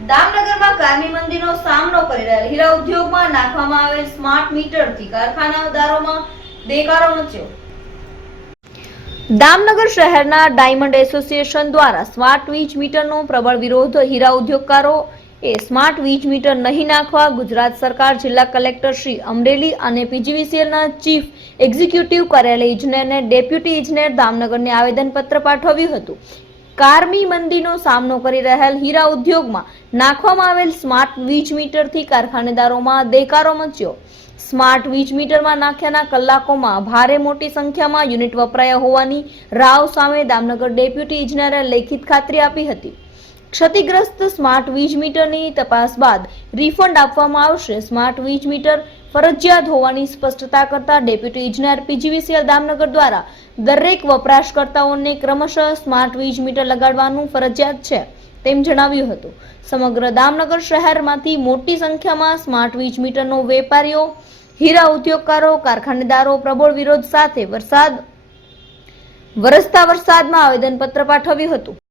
દામનગરમાં કારની મંદીનો સામનો કરી રહેલ હીરા ઉદ્યોગમાં નાખવામાં આવેલ સ્માર્ટ મીટરથી કારખાનાદારોમાં દેકારો મચ્યો। દામનગર શહેરના ડાયમંડ એસોસિએશન દ્વારા સ્માર્ટ વીજ મીટરનો પ્રબળ વિરોધ। હીરા ઉદ્યોગકારો એ સ્માર્ટ વીજ મીટર નહીં નાખવા ગુજરાત સરકાર, જિલ્લા કલેક્ટર શ્રી અમરેલી અને પીજીવીસીએલના ચીફ એક્ઝિક્યુટિવ કાર્યાલય ઇજનેરને ડેપ્યુટી ઇજનેર દામનગરને આવેદનપત્ર પાઠવ્યું હતું। કારની મંદીનો સામનો કરી રહેલ હીરા ઉદ્યોગમાં નાખવામાં આવેલ સ્માર્ટ વીજ મીટરથી કારખાનેદારોમાં દેકારો મચ્યો। સ્માર્ટ વીજ મીટરમાં નાખ્યાના કલાકોમાં ભારે મોટી સંખ્યામાં યુનિટ વપરાયા હોવાની રાવ સામે દામનગર ડેપ્યુટી ઇજનેરે લેખિત ખાતરી આપી હતી। ક્ષતિગ્રસ્ત સ્માર્ટ વીજ મીટરની તપાસ બાદ રિફંડ આપવામાં આવશે। સ્માર્ટ વીજ મીટર ફરજિયાત હોવાની સ્પષ્ટતા કરતા ડેપ્યુટી ઇજનેર પીજીવીસીએલ દામનગર દ્વારા દરેક વપરાશકર્તાઓને ક્રમશઃ સ્માર્ટ વીજ મીટર લગાડવાનું ફરજિયાત છે તેમ જણાવ્યું હતું। સમગ્ર દામનગર શહેરમાંથી મોટી સંખ્યામાં સ્માર્ટ વીજ મીટરનો વેપારીઓ, હીરા ઉદ્યોગકારો, કારખાનેદારો પ્રબળ વિરોધ સાથે વરસતા વરસાદમાં આવેદનપત્ર પાઠવ્યું હતું।